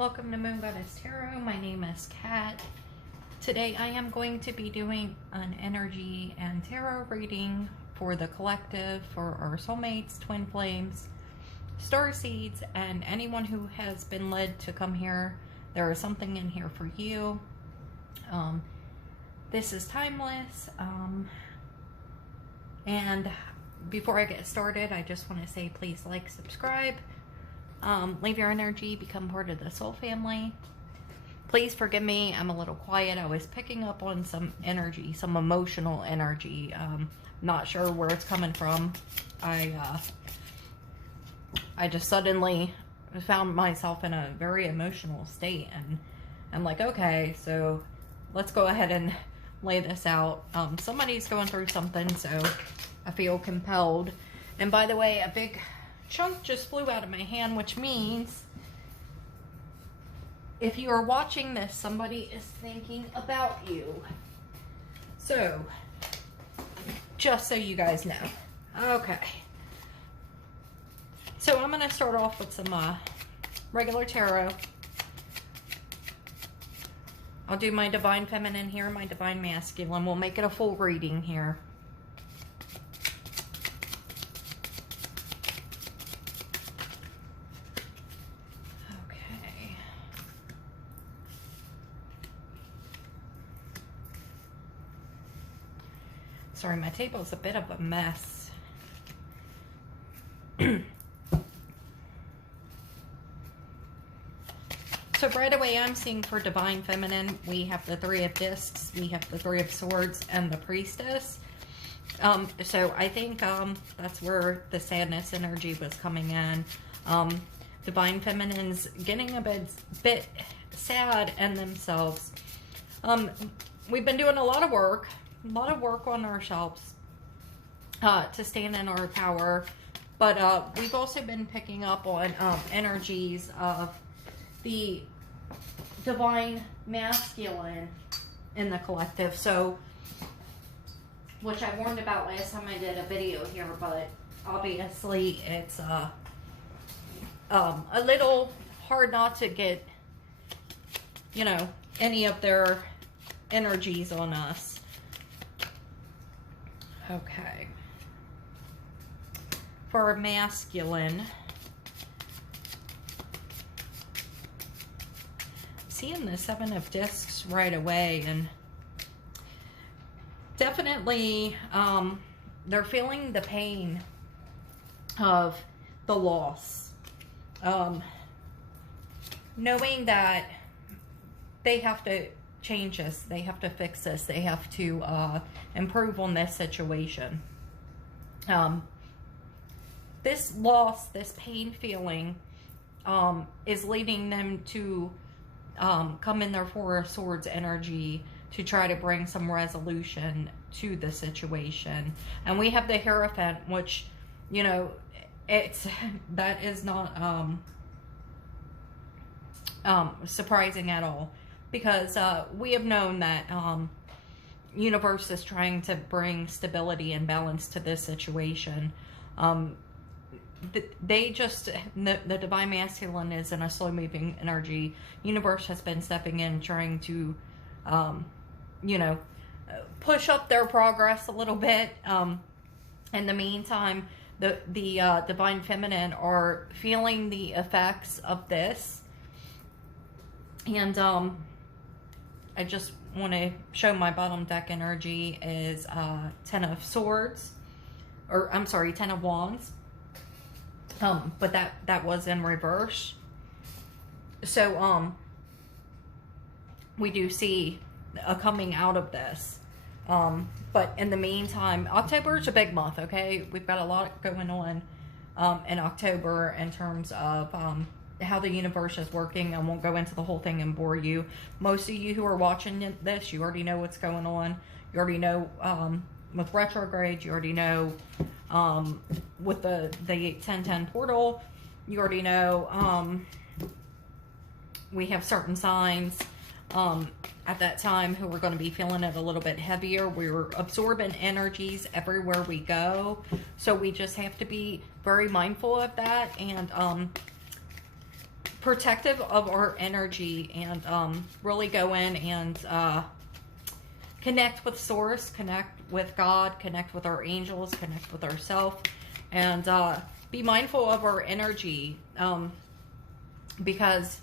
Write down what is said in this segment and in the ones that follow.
Welcome to Moon Goddess Tarot. My name is Kat. Today I am going to be doing an energy and tarot reading for the collective, for our soulmates, twin flames, star seeds, and anyone who has been led to come here. There is something in here for you. This is timeless. And before I get started, I just want to say please like, subscribe. Leave your energy, become part of the soul family. Please forgive me, I'm a little quiet. I was picking up on some energy, some emotional energy. Not sure where it's coming from. I just suddenly found myself in a very emotional state, and I'm like, okay, so let's go ahead and lay this out. Somebody's going through something, so I feel compelled. And by the way, a big chunk just flew out of my hand, which means if you are watching this, somebody is thinking about you. So, just so you guys know. Okay. So I'm going to start off with some regular tarot. I'll do my divine feminine here, my divine masculine. We'll make it a full reading here. Sorry, my table's a bit of a mess. So right away, I'm seeing for Divine Feminine, we have the Three of Discs, we have the Three of Swords, and the Priestess. So I think that's where the sadness energy was coming in. Divine Feminine's getting a bit sad in themselves. We've been doing a lot of work on ourselves to stand in our power, but we've also been picking up on energies of the divine masculine in the collective. So, which I warned about last time I did a video here, but obviously it's a little hard not to get, you know, any of their energies on us. Okay. For masculine, seeing the Seven of Discs right away, and definitely they're feeling the pain of the loss, knowing that they have to change this, they have to fix this, they have to improve on this situation. This loss, this pain feeling is leading them to come in their Four of Swords energy to try to bring some resolution to the situation. And we have the Hierophant, which, you know, that is not surprising at all, because we have known that universe is trying to bring stability and balance to this situation. The divine masculine is in a slow moving energy. Universe has been stepping in, trying to you know, push up their progress a little bit. In the meantime, the divine feminine are feeling the effects of this, and I just want to show my bottom deck energy is Ten of Swords, or I'm sorry, Ten of Wands. But that was in reverse. So we do see a coming out of this. But in the meantime, October is a big month, okay? We've got a lot going on in October in terms of how the universe is working. I won't go into the whole thing and bore you. Most of you who are watching this, you already know what's going on. You already know with retrograde, you already know with the 1010 portal, you already know we have certain signs at that time who are going to be feeling it a little bit heavier. We're absorbing energies everywhere we go, so we just have to be very mindful of that. And protective of our energy, and really go in and connect with source, connect with God, connect with our angels, connect with ourselves, and be mindful of our energy, because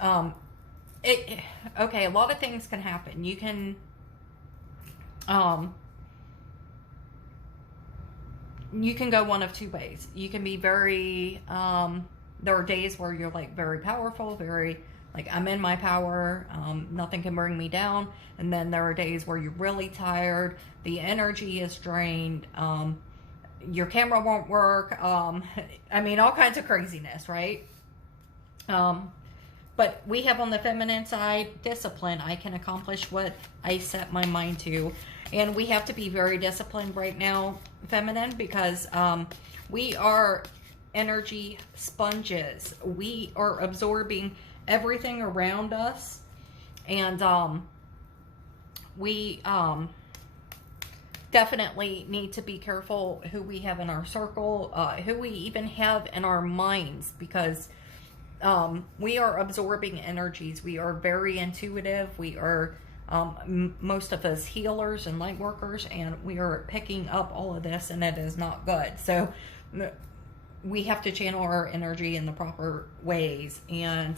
okay, a lot of things can happen. You can go one of two ways. You can be very there are days where you're like very powerful, very like, I'm in my power, nothing can bring me down. And then there are days where you're really tired, the energy is drained, your camera won't work, I mean, all kinds of craziness, right? But we have on the feminine side, discipline. I can accomplish what I set my mind to. And we have to be very disciplined right now, feminine, because we are energy sponges. We are absorbing everything around us. And we definitely need to be careful who we have in our circle, who we even have in our minds, because we are absorbing energies. We are very intuitive. We are, most of us, healers and light workers, and we are picking up all of this, and it is not good. So we have to channel our energy in the proper ways. And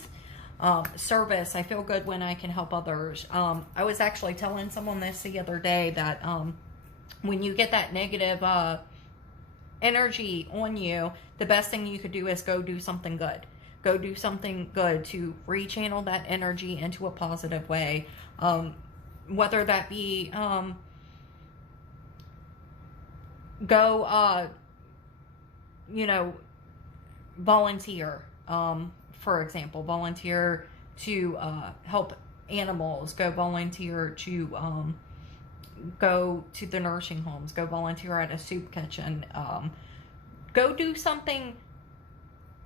service, I feel good when I can help others. I was actually telling someone this the other day, that when you get that negative energy on you, the best thing you could do is go do something good. Go do something good to rechannel that energy into a positive way. Whether that be go, you know, volunteer. For example, volunteer to help animals. Go volunteer to go to the nursing homes. Go volunteer at a soup kitchen. Go do something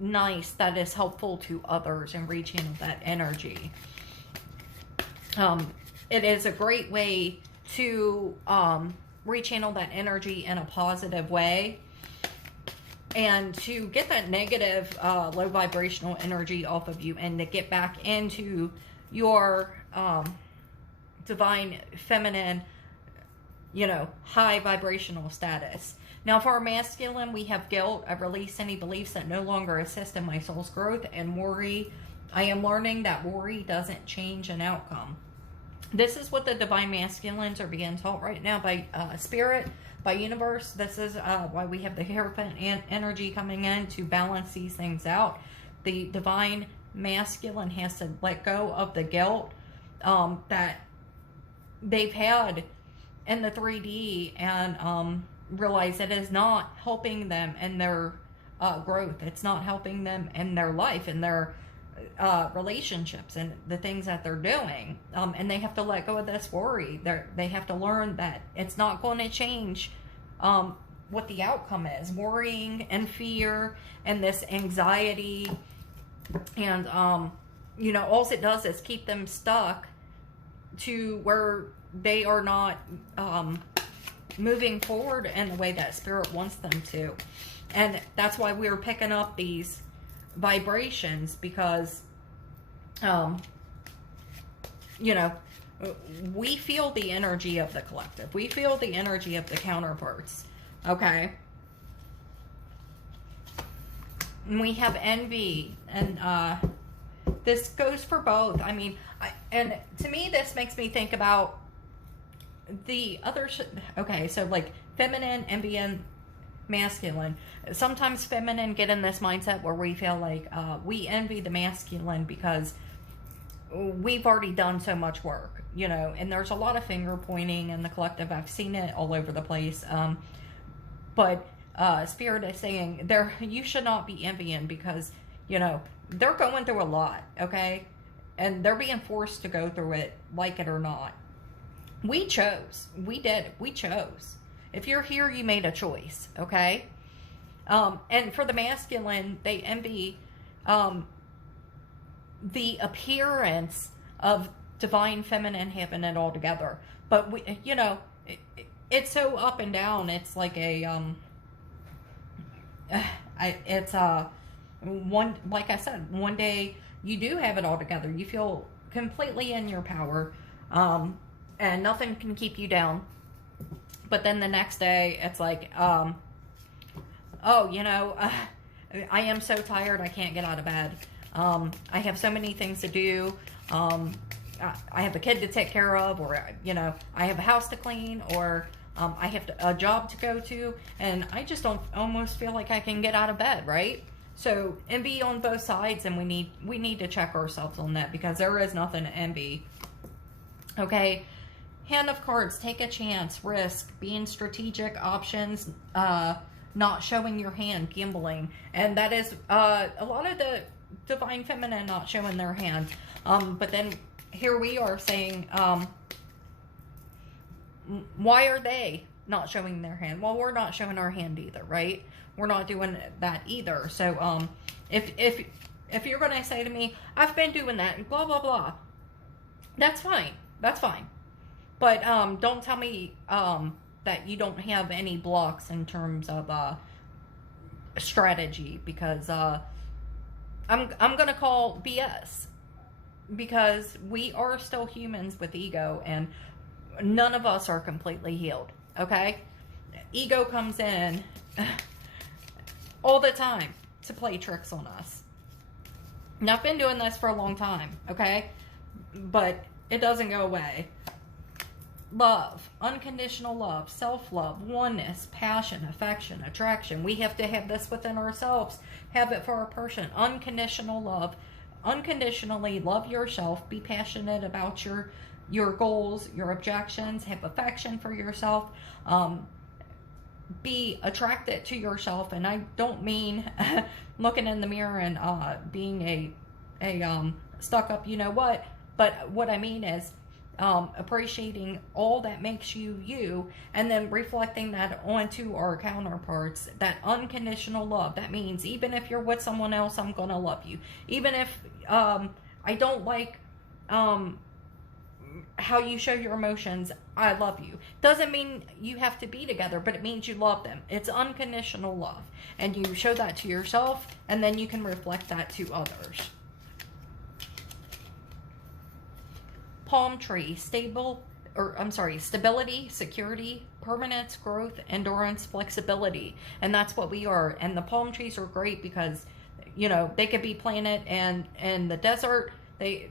nice that is helpful to others and rechannel that energy. It is a great way to rechannel that energy in a positive way, and to get that negative low vibrational energy off of you, and to get back into your divine feminine, you know, high vibrational status. Now, for our masculine, we have guilt. I release any beliefs that no longer assist in my soul's growth, and worry. I am learning that worry doesn't change an outcome. This is what the divine masculines are being taught right now by spirit, by universe. This is why we have the Hierophant energy coming in to balance these things out. The divine masculine has to let go of the guilt that they've had in the 3D, and realize it is not helping them in their growth. It's not helping them in their life, in their relationships, and the things that they're doing. And they have to let go of this worry. They have to learn that it's not going to change what the outcome is. Worrying and fear and this anxiety, and you know, all it does is keep them stuck to where they are not moving forward in the way that spirit wants them to. And that's why we're picking up these vibrations, because you know, we feel the energy of the collective. We feel the energy of the counterparts. Okay. And we have envy, and this goes for both. I mean, and to me, this makes me think about the other. Okay, so like feminine, envy, and masculine. Sometimes feminine get in this mindset where we feel like we envy the masculine because we've already done so much work, you know, and there's a lot of finger pointing in the collective. I've seen it all over the place. But spirit is saying you should not be envying, because, you know, they're going through a lot, okay? And they're being forced to go through it, like it or not. We chose. We did. We chose. If you're here, you made a choice, okay? And for the masculine, they envy the appearance of divine feminine having it all together. But, we, you know, it's so up and down. It's like a, like I said, one day you do have it all together. You feel completely in your power, and nothing can keep you down. But then the next day, it's like, oh, I am so tired, I can't get out of bed. I have so many things to do. I have a kid to take care of, or, I have a house to clean, or I have a job to go to, and I just don't almost feel like I can get out of bed, right? So envy on both sides, and we need to check ourselves on that, because there is nothing to envy. Okay, Hand of Cards, take a chance, risk, being strategic, options, not showing your hand, gambling. And that is a lot of the Divine Feminine not showing their hand. But then here we are saying, why are they not showing their hand? Well, we're not showing our hand either, right? We're not doing that either. So if you're going to say to me, I've been doing that, blah, blah, blah, that's fine. That's fine. But don't tell me that you don't have any blocks in terms of strategy, because I'm gonna call BS, because we are still humans with ego, and none of us are completely healed. Okay, ego comes in all the time to play tricks on us. Now, I've been doing this for a long time, okay, but it doesn't go away. Love, unconditional love, self-love, oneness, passion, affection, attraction. We have to have this within ourselves. Have it for our person. Unconditional love. Unconditionally love yourself. Be passionate about your goals, your objections. Have affection for yourself. Be attracted to yourself. And I don't mean looking in the mirror and being a stuck up, you know what. But what I mean is, appreciating all that makes you you, and then reflecting that onto our counterparts. That unconditional love, that means even if you're with someone else, I'm gonna love you. Even if I don't like how you show your emotions, I love you. Doesn't mean you have to be together, but it means you love them. It's unconditional love, and you show that to yourself, and then you can reflect that to others. Palm tree, stability, security, permanence, growth, endurance, flexibility. And that's what we are. And the palm trees are great because, they could be planted in the desert. They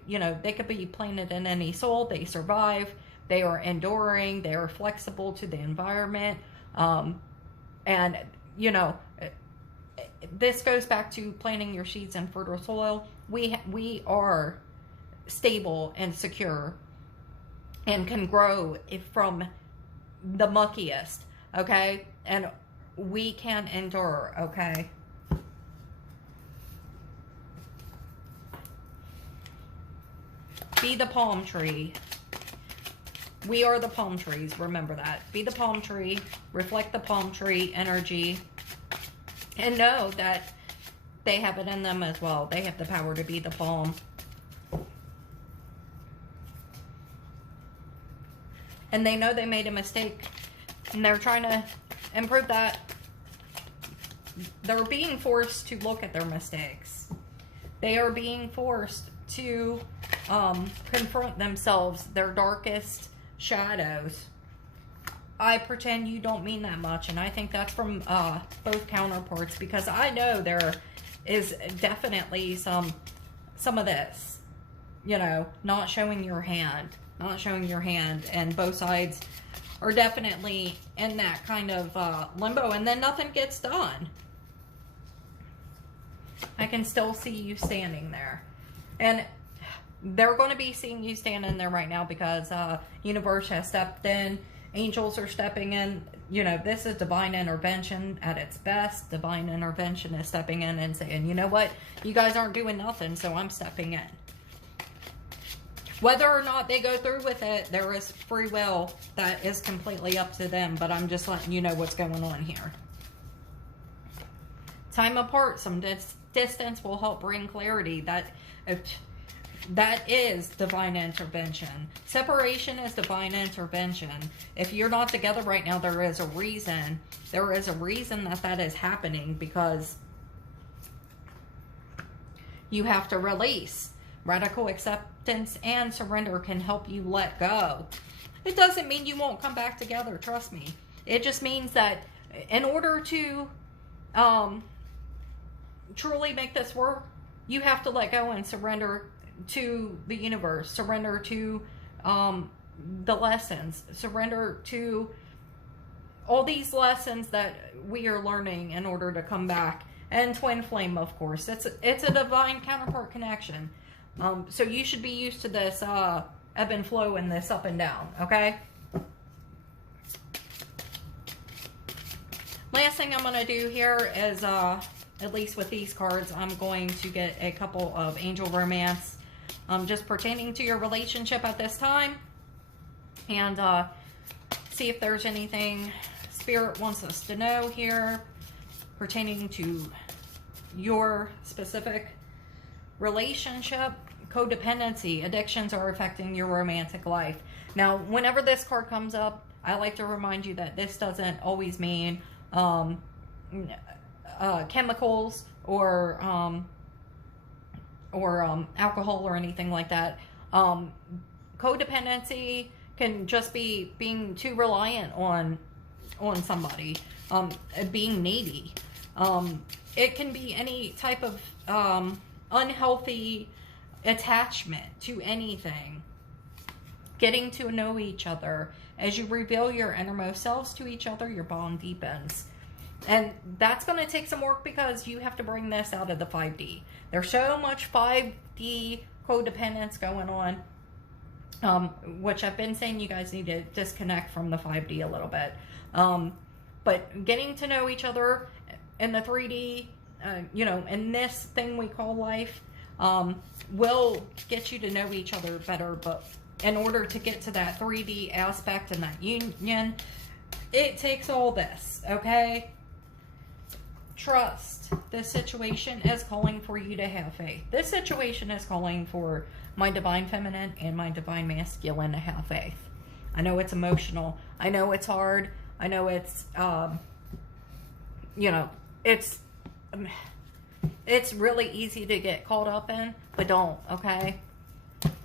could be planted in any soil. They survive. They are enduring. They are flexible to the environment. And, this goes back to planting your seeds in fertile soil. We are stable and secure and can grow from the muckiest, okay? And we can endure, okay? Be the palm tree. We are the palm trees, remember that. Be the palm tree, reflect the palm tree energy, and know that they have it in them as well. They have the power to be the palm. And they know they made a mistake, and they're trying to improve that. They're being forced to look at their mistakes. They are being forced to confront themselves, their darkest shadows. I pretend you don't mean that much, and I think that's from both counterparts, because I know there is definitely some of this, not showing your hand. Not showing your hand, and both sides are definitely in that kind of limbo, and then nothing gets done. I can still see you standing there, and they're going to be seeing you standing there right now, because universe has stepped in. Angels are stepping in. This is divine intervention at its best. Divine intervention is stepping in and saying, you know what, you guys aren't doing nothing, so I'm stepping in. Whether or not they go through with it, there is free will. That is completely up to them. But I'm just letting you know what's going on here. Time apart, some distance will help bring clarity. That is divine intervention. Separation is divine intervention. If you're not together right now, there is a reason. There is a reason that is happening, because You have to release. Radical acceptance and surrender can help you let go. It doesn't mean you won't come back together, trust me. It just means that in order to truly make this work, you have to let go and surrender to the universe, surrender to the lessons, surrender to all these lessons that we are learning in order to come back. And twin flame, of course, it's a divine counterpart connection. So you should be used to this ebb and flow and this up and down, okay? Last thing I'm going to do here is, at least with these cards, I'm going to get a couple of angel romance just pertaining to your relationship at this time. And see if there's anything Spirit wants us to know here pertaining to your specific relationship. Codependency, addictions are affecting your romantic life. Now, whenever this card comes up, I like to remind you that this doesn't always mean chemicals or alcohol or anything like that. Codependency can just be being too reliant on somebody, being needy. It can be any type of unhealthy attachment to anything. Getting to know each other. As you reveal your innermost selves to each other, your bond deepens. And that's going to take some work because you have to bring this out of the 5D. There's so much 5D codependence going on, which I've been saying you guys need to disconnect from the 5D a little bit. But getting to know each other in the 3D, you know, in this thing we call life, will get you to know each other better. But in order to get to that 3D aspect and that union, it takes all this, okay? Trust. This situation is calling for you to have faith. This situation is calling for my divine feminine and my divine masculine to have faith. I know it's emotional. I know it's hard. I know it's, you know, it's really easy to get caught up in, but don't, okay?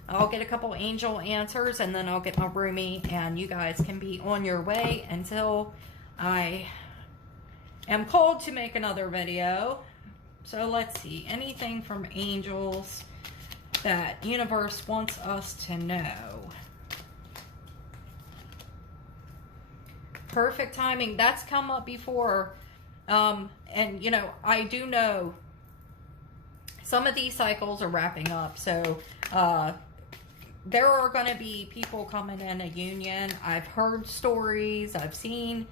I'll get a couple angel answers and then I'll get my roomie and you guys can be on your way until I am called to make another video. So let's see, anything from angels that universe wants us to know. Perfect timing. That's come up before. And you know, I do know some of these cycles are wrapping up. So there are going to be people coming in a union. I've heard stories. I've seen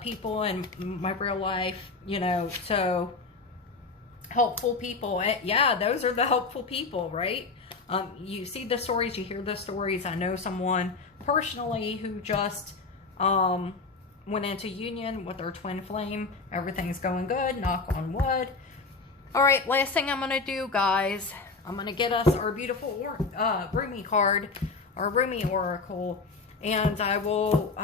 people in my real life, you know, so helpful people. Yeah, those are the helpful people, right? You see the stories, you hear the stories. I know someone personally who just went into union with their twin flame. Everything's going good, knock on wood. All right, last thing I'm going to do, guys, I'm going to get us our beautiful roomie card, our roomie oracle, and I will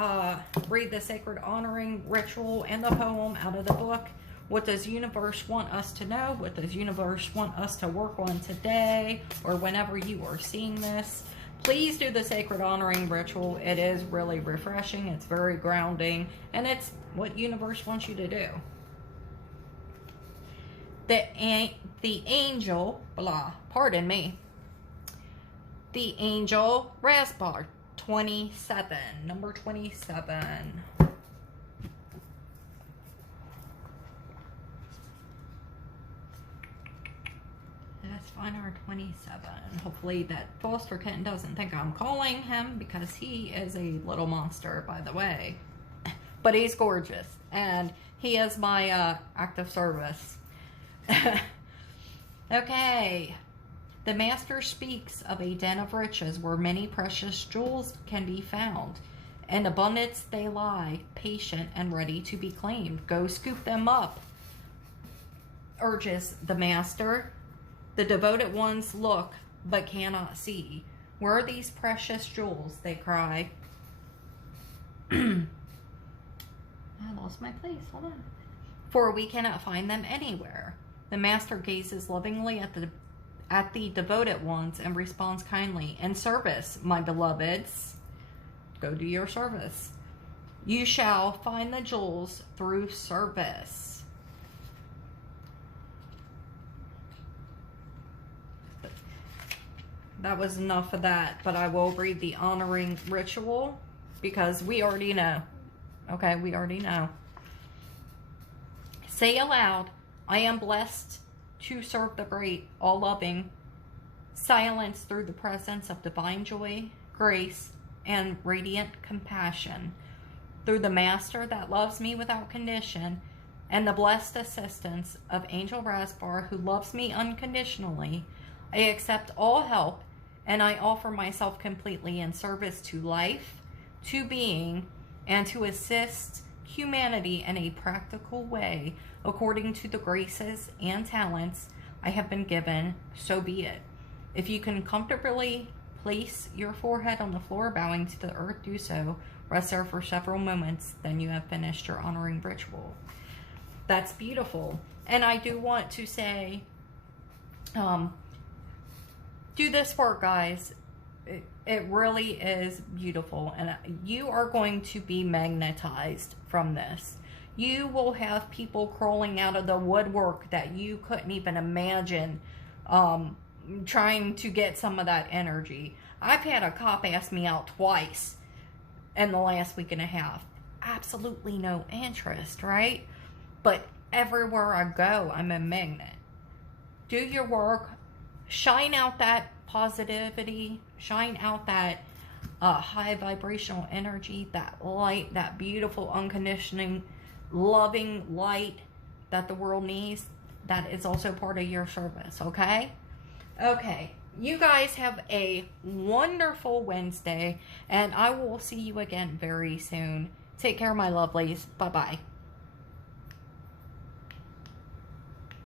read the sacred honoring ritual and the poem out of the book. What does universe want us to know? What does universe want us to work on today or whenever you are seeing this? Please do the sacred honoring ritual. It is really refreshing. It's very grounding, and it's what universe wants you to do. The angel, pardon me. The angel Raspar 27, number 27. Let's find our 27. Hopefully that foster kitten doesn't think I'm calling him because he is a little monster, by the way. But he's gorgeous, and he is my active service. Okay. The master speaks of a den of riches where many precious jewels can be found. In abundance they lie, patient and ready to be claimed. Go scoop them up, urges the master. The devoted ones look, but cannot see. Where are these precious jewels? They cry. I lost my place. Hold on. For we cannot find them anywhere. The master gazes lovingly at the at the devoted ones and responds kindly. In service, my beloveds, go do your service. You shall find the jewels through service. That was enough of that, but I will read the honoring ritual because we already know. Okay, we already know. Say aloud, I am blessed to serve the great, all-loving silence through the presence of divine joy, grace, and radiant compassion. Through the Master that loves me without condition, and the blessed assistance of Angel Rasbar who loves me unconditionally, I accept all help and I offer myself completely in service to life, to being, and to assist humanity in a practical way according to the graces and talents I have been given, so be it. If you can comfortably place your forehead on the floor, bowing to the earth, do so. Rest there for several moments, then you have finished your honoring ritual. That's beautiful. And I do want to say, do this work, guys. It really is beautiful, and you are going to be magnetized from this. You will have people crawling out of the woodwork that you couldn't even imagine, trying to get some of that energy. I've had a cop ask me out twice in the last week and a half. Absolutely no interest, right? But everywhere I go, I'm a magnet. Do your work. Shine out that positivity. Shine out that high vibrational energy, that light, that beautiful, unconditioning, loving light that the world needs. That is also part of your service, okay? Okay. You guys have a wonderful Wednesday, and I will see you again very soon. Take care, my lovelies. Bye-bye.